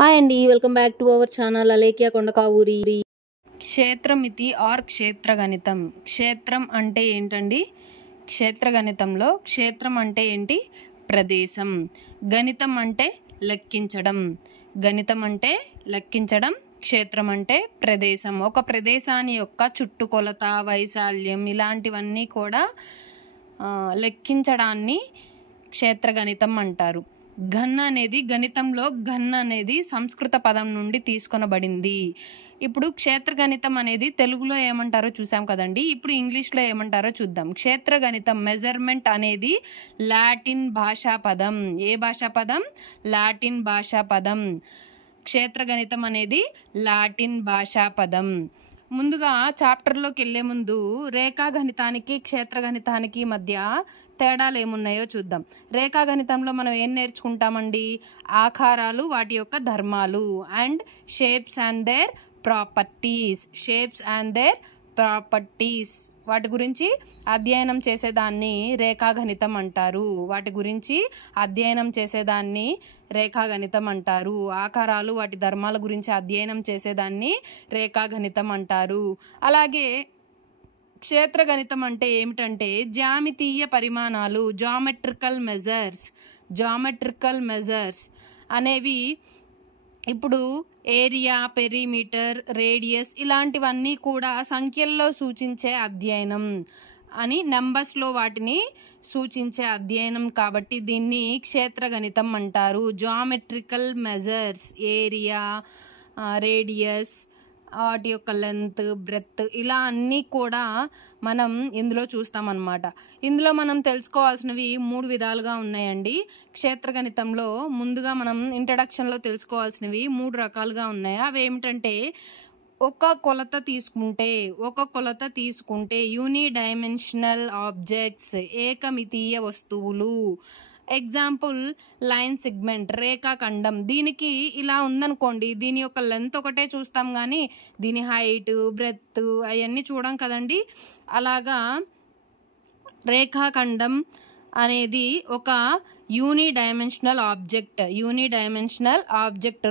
Hi అండి, welcome back to our channel Alekhya Kondakavuri. క్షేత్రమితి or క్షేత్రగణితం. క్షేత్రం అంటే ఏంటండి? క్షేత్రగణితంలో క్షేత్రం అంటే ఏంటి? ప్రదేశం. గణితం అంటే లెక్కించడం. గణితం అంటే లెక్కించడం. క్షేత్రం అంటే ప్రదేశం. ఒక ప్రదేశాన్ని యొక్క చుట్టుకొలత, వైశాల్యం ఇలాంటివన్నీ కూడా లెక్కించడాన్ని క్షేత్రగణితం అంటారు. ఘన్ అనేది గణితంలో ఘన్ అనేది సంస్కృత పదం నుండి తీసుకొనబడింది. ఇప్పుడు క్షేత్రగణితం అనేది తెలుగులో ఏమంటారో చూసాం కదండి. ఇప్పుడు ఇంగ్లీష్లో ఏమంటారో చూద్దాం. క్షేత్రగణితం మెజర్మెంట్ అనేది లాటిన్ భాషా పదం. ఏ భాషా పదం? లాటిన్ భాషా పదం. క్షేత్రగణితం అనేది లాటిన్ భాషా పదం. ముందుగా చాప్టర్లోకి వెళ్ళే ముందు రేఖాగణితానికి క్షేత్రగణితానికి మధ్య తేడాలు ఏమున్నాయో చూద్దాం. రేఖాగణితంలో మనం ఏం నేర్చుకుంటామండి? ఆకారాలు, వాటి యొక్క ధర్మాలు, and shapes and there properties. Shapes and there properties వాటి గురించి అధ్యయనం చేసేదాన్ని రేఖాగణితం అంటారు. వాటి గురించి అధ్యయనం చేసేదాన్ని రేఖాగణితం అంటారు. ఆకారాలు, వాటి ధర్మాల గురించి అధ్యయనం చేసేదాన్ని రేఖాగణితం అంటారు. అలాగే క్షేత్రగణితం అంటే ఏమిటంటే జ్యామితీయ పరిమాణాలు, జామెట్రికల్ మెజర్స్ అనేవి ఇప్పుడు ఏరియా, పెరిమీటర్, రేడియస్ ఇలాంటివన్నీ కూడా సంఖ్యల్లో సూచించే అధ్యయనం అని, నెంబర్స్లో వాటిని సూచించే అధ్యయనం కాబట్టి దీన్ని క్షేత్రగణితం అంటారు. జామెట్రికల్ మెజర్స్, ఏరియా, రేడియస్, వాటి యొక్క లెంత్, బ్రెత్ ఇలా అన్నీ కూడా మనం ఇందులో చూస్తామన్నమాట. ఇందులో మనం తెలుసుకోవాల్సినవి 3 విధాలుగా ఉన్నాయండి. క్షేత్రగణితంలో ముందుగా మనం ఇంట్రడక్షన్లో తెలుసుకోవాల్సినవి 3 రకాలుగా ఉన్నాయి. అవి ఏమిటంటే ఒక కొలత తీసుకుంటే యూనిడైమెన్షనల్ ఆబ్జెక్ట్స్, ఏకమితీయ వస్తువులు. ఎగ్జాంపుల్ లైన్ సెగ్మెంట్, రేఖాఖండం. దీనికి ఇలా ఉందనుకోండి, దీని యొక్క లెంత్ ఒకటే చూస్తాం కానీ దీని హైట్, బ్రెత్ అవన్నీ చూడం కదండి. అలాగా రేఖాఖండం అనేది ఒక యూనిడైమెన్షనల్ ఆబ్జెక్ట్.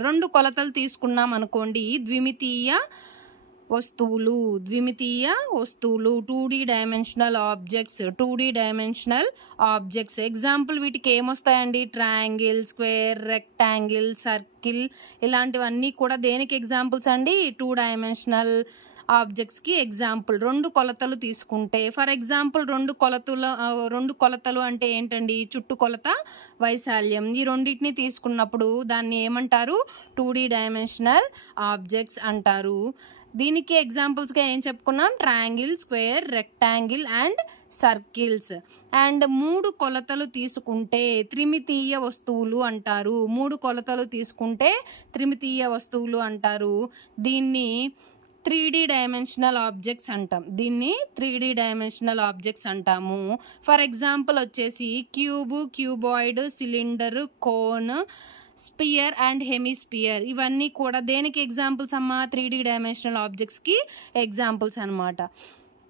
2 కొలతలు తీసుకున్నాం అనుకోండి, ద్విమితీయ వస్తువులు. 2D dimensional objects. ఎగ్జాంపుల్ వీటికి ఏమొస్తాయండి? ట్రయాంగిల్, స్క్వేర్, రెక్టాంగిల్, సర్కిల్ ఇలాంటివన్నీ కూడా దేనికి ఎగ్జాంపుల్స్ అండి? 2 డైమెన్షనల్ ఆబ్జెక్ట్స్కి ఎగ్జాంపుల్. 2 కొలతలు తీసుకుంటే, ఫర్ ఎగ్జాంపుల్ 2 కొలతలు అంటే ఏంటండి? చుట్టుకొలత, వైశాల్యం. ఈ రెండింటిని తీసుకున్నప్పుడు దాన్ని ఏమంటారు? 2D డైమెన్షనల్ ఆబ్జెక్ట్స్ అంటారు. దీనికి ఎగ్జాంపుల్స్గా ఏం చెప్పుకున్నాం? Triangle, square, rectangle and circles. And 3 కొలతలు తీసుకుంటే త్రిమితీయ వస్తువులు అంటారు. 3 కొలతలు తీసుకుంటే త్రిమితీయ వస్తువులు అంటారు. దీన్ని 3D డైమెన్షనల్ ఆబ్జెక్ట్స్ అంటాం. 3D డైమెన్షనల్ ఆబ్జెక్ట్స్ అంటాము. ఫర్ ఎగ్జాంపుల్ వచ్చేసి cube, cuboid, cylinder, cone, spear and hemisphere ఇవన్నీ కూడా దేనికి ఎగ్జాంపుల్స్ అమ్మా? 3D డైమెన్షనల్ ఆబ్జెక్ట్స్కి ఎగ్జాంపుల్స్ అనమాట.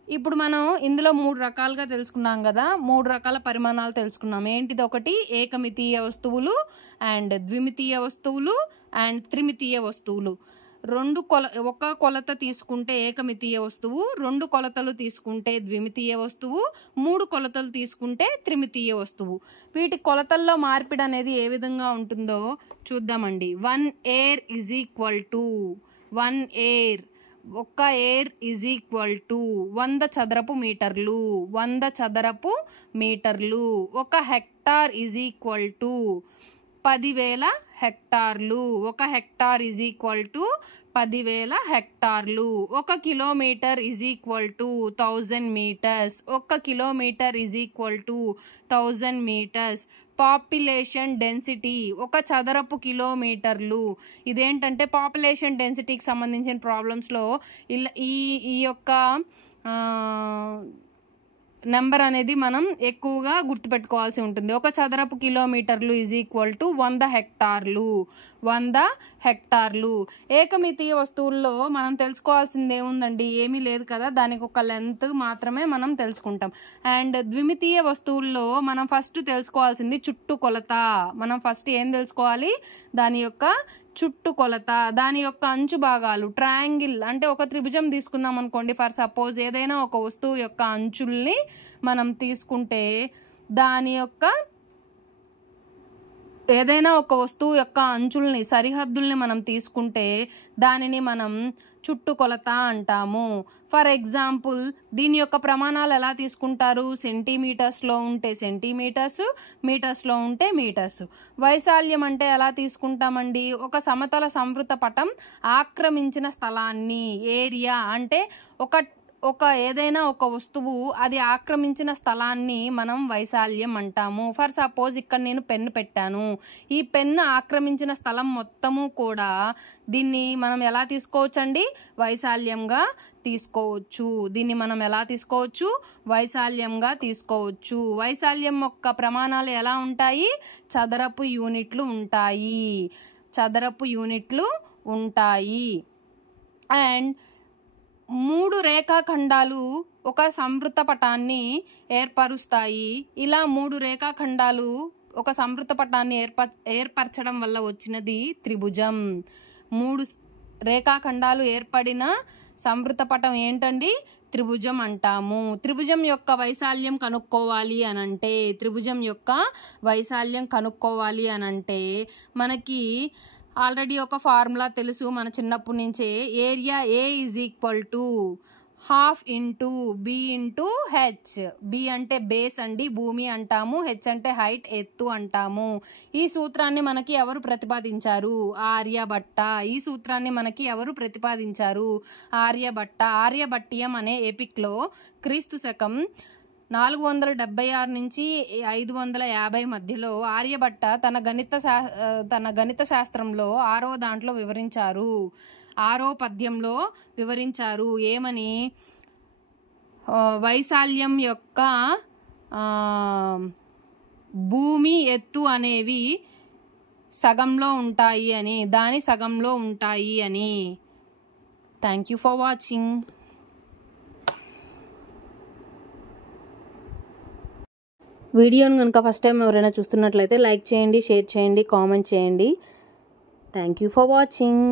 ఇప్పుడు మనం ఇందులో 3 రకాలుగా తెలుసుకున్నాం కదా. 3 రకాల పరిమాణాలు తెలుసుకున్నాం. ఏంటిది? ఒకటి ఏకమితీయ వస్తువులు, అండ్ ద్విమితీయ వస్తువులు, అండ్ త్రిమితీయ వస్తువులు. ఒక కొలత తీసుకుంటే ఏకమితీయ వస్తువు, 2 కొలతలు తీసుకుంటే ద్విమితీయ వస్తువు, 3 కొలతలు తీసుకుంటే త్రిమితీయ వస్తువు. వీటి కొలతల్లో మార్పిడి అనేది ఏ విధంగా ఉంటుందో చూద్దామండి. 1 air is equal to 1 air. ఒక ఎయిర్ ఈజ్ ఈక్వల్ టు 100 చదరపు మీటర్లు. 100 చదరపు మీటర్లు. ఒక హెక్టార్ ఈజ్ ఈక్వల్ టు 10,000 హెక్టార్లు. ఒక హెక్టార్ ఈజ్ ఈక్వల్ టు 10,000 హెక్టార్లు. 1 kilometre is equal to 1000 metres. 1 kilometre is equal to 1000 metres. Population density 1 చదరపు కిలోమీటర్లు. ఇదేంటంటే పాపులేషన్ డెన్సిటీకి సంబంధించిన ప్రాబ్లమ్స్లో ఈ యొక్క నెంబర్ అనేది మనం ఎక్కువగా గుర్తుపెట్టుకోవాల్సి ఉంటుంది. 1 చదరపు కిలోమీటర్లు ఈజ్ ఈక్వల్ టు 100 హెక్టార్లు. ఏకమితీయ వస్తువుల్లో మనం తెలుసుకోవాల్సింది ఏముందండి? ఏమీ లేదు కదా. దానికి ఒక లెంత్ మాత్రమే మనం తెలుసుకుంటాం. అండ్ ద్విమితీయ వస్తువుల్లో మనం ఫస్ట్ తెలుసుకోవాల్సింది చుట్టుకొలత. మనం ఫస్ట్ ఏం తెలుసుకోవాలి? దాని యొక్క చుట్టుకొలత, దాని యొక్క అంచు భాగాలు. ట్రయాంగిల్ అంటే ఒక త్రిభుజం తీసుకుందాం అనుకోండి, ఫర్ సపోజ్ ఏదైనా ఒక వస్తువు యొక్క అంచుల్ని మనం తీసుకుంటే దాని యొక్క ఏదైనా ఒక వస్తువు యొక్క అంచుల్ని సరిహద్దుల్ని మనం తీసుకుంటే దానిని మనం చుట్టుకొలత అంటాము. ఫర్ ఎగ్జాంపుల్ దీని యొక్క ప్రమాణాలు ఎలా తీసుకుంటారు? సెంటీమీటర్స్లో ఉంటే సెంటీమీటర్స్, మీటర్స్లో ఉంటే మీటర్స్. వైశాల్యం అంటే ఎలా తీసుకుంటామండి? ఒక సమతల సంవృత పటం ఆక్రమించిన స్థలాన్ని, ఏరియా అంటే ఒక ఏదైనా ఒక వస్తువు అది ఆక్రమించిన స్థలాన్ని మనం వైశాల్యం అంటాము. ఫర్ సపోజ్ ఇక్కడ నేను పెన్ను పెట్టాను, ఈ పెన్ను ఆక్రమించిన స్థలం మొత్తము కూడా దీన్ని మనం ఎలా తీసుకోవచ్చండి? వైశాల్యంగా తీసుకోవచ్చు. దీన్ని మనం ఎలా తీసుకోవచ్చు? వైశాల్యంగా తీసుకోవచ్చు. వైశాల్యం యొక్క ప్రమాణాలు ఎలా ఉంటాయి? చదరపు యూనిట్లు ఉంటాయి. చదరపు యూనిట్లు ఉంటాయి. అండ్ 3 రేఖాఖండాలు ఒక సంవృత పటాన్ని ఏర్పరుస్తాయి. ఇలా 3 రేఖాఖండాలు ఒక సంవృత పటాన్ని ఏర్పరచడం వల్ల వచ్చినది త్రిభుజం. 3 రేఖాఖండాలు ఏర్పడిన సంవృత పటం ఏంటండి? త్రిభుజం అంటాము. త్రిభుజం యొక్క వైశాల్యం కనుక్కోవాలి అనంటే మనకి ఆల్రెడీ ఒక ఫార్ములా తెలుసు మన చిన్నప్పటి నుంచే. Area A = ½ × B × H. B అంటే బేస్ అండి, భూమి అంటాము. H అంటే హైట్, ఎత్తు అంటాము. ఈ సూత్రాన్ని మనకి ఎవరు ప్రతిపాదించారు? ఆర్యభట్ట. ఈ సూత్రాన్ని మనకి ఎవరు ప్రతిపాదించారు? ఆర్యభట్ట. ఆర్యభట్టీయం అనే ఎపిక్లో క్రీస్తు శకం 476 నుంచి 550 మధ్యలో ఆర్యభట్ట తన గణిత శాస్త్రంలో 6వ దాంట్లో వివరించారు. 6వ పద్యంలో వివరించారు. ఏమని? వైశాల్యం యొక్క భూమి, ఎత్తు అనేవి సగంలో ఉంటాయి అని, దాని సగంలో ఉంటాయి అని. Thank you for watching. వీడియోని కనుక ఫస్ట్ టైం ఎవరైనా చూస్తున్నట్లయితే లైక్ చేయండి, షేర్ చేయండి, కామెంట్ చేయండి. Thank you for watching.